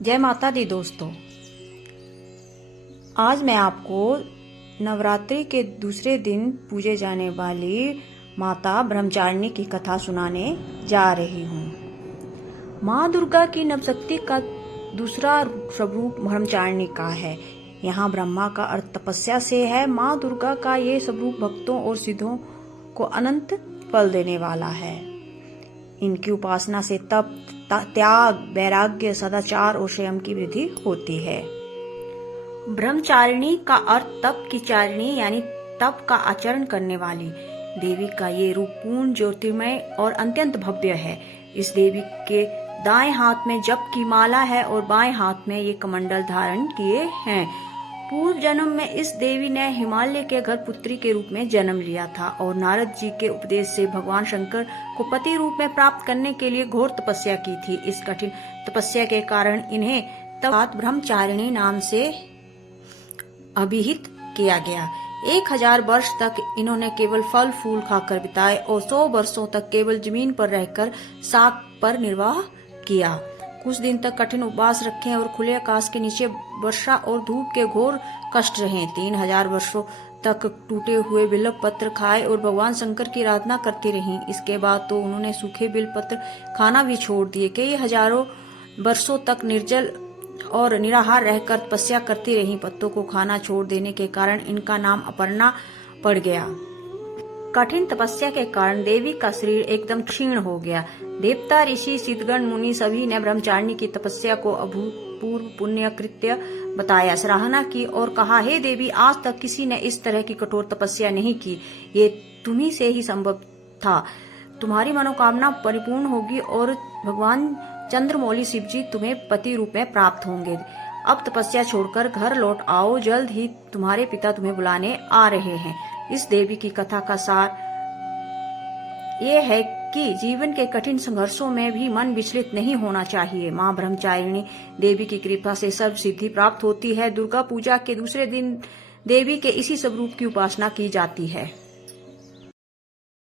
जय माता दी दोस्तों, आज मैं आपको नवरात्रि के दूसरे दिन पूजे जाने वाली माता ब्रह्मचारिणी की कथा सुनाने जा रही हूँ। माँ दुर्गा की नवशक्ति का दूसरा स्वरूप ब्रह्मचारिणी का है। यहाँ ब्रह्मा का अर्थ तपस्या से है। माँ दुर्गा का ये स्वरूप भक्तों और सिद्धों को अनंत फल देने वाला है। इनकी उपासना से तप, त्याग, वैराग्य, सदाचार और संयम की वृद्धि होती है। ब्रह्मचारिणी का अर्थ तप की चारिणी यानी तप का आचरण करने वाली। देवी का ये रूप पूर्ण ज्योतिर्मय और अत्यंत भव्य है। इस देवी के दाएं हाथ में जप की माला है और बाएं हाथ में ये कमंडल धारण किए हैं। पूर्व जन्म में इस देवी ने हिमालय के घर पुत्री के रूप में जन्म लिया था और नारद जी के उपदेश से भगवान शंकर को पति रूप में प्राप्त करने के लिए घोर तपस्या की थी। इस कठिन तपस्या के कारण इन्हें तब ब्रह्मचारिणी नाम से अभिहित किया गया। 1000 वर्ष तक इन्होंने केवल फल फूल खाकर बिताए और 100 वर्षों तक केवल जमीन पर रहकर साग पर निर्वाह किया। कुछ दिन तक कठिन उपवास रखे और खुले आकाश के नीचे वर्षा और धूप के घोर कष्ट रहे। 3000 वर्षों तक टूटे हुए बिल्व पत्र खाए और भगवान शंकर की आराधना करती रहीं। इसके बाद तो उन्होंने सूखे बिल्व पत्र खाना भी छोड़ दिए। कई हजारों वर्षों तक निर्जल और निराहार रहकर तपस्या करती रहीं। पत्तों को खाना छोड़ देने के कारण इनका नाम अपर्णा पड़ गया। कठिन तपस्या के कारण देवी का शरीर एकदम क्षीण हो गया। देवता, ऋषि, सिद्धगण, मुनि सभी ने ब्रह्मचारिणी की तपस्या को अभूतपूर्व पुण्य कृत्य बताया, सराहना की और कहा, हे देवी, आज तक किसी ने इस तरह की कठोर तपस्या नहीं की। ये तुम्ही से ही संभव था। तुम्हारी मनोकामना परिपूर्ण होगी और भगवान चंद्रमौली शिव जी तुम्हें पति रूप में प्राप्त होंगे। अब तपस्या छोड़कर घर लौट आओ, जल्द ही तुम्हारे पिता तुम्हें बुलाने आ रहे हैं। इस देवी की कथा का सार ये है कि जीवन के कठिन संघर्षों में भी मन विचलित नहीं होना चाहिए। माँ ब्रह्मचारिणी देवी की कृपा से सर्व सिद्धि प्राप्त होती है। दुर्गा पूजा के दूसरे दिन देवी के इसी स्वरूप की उपासना की जाती है।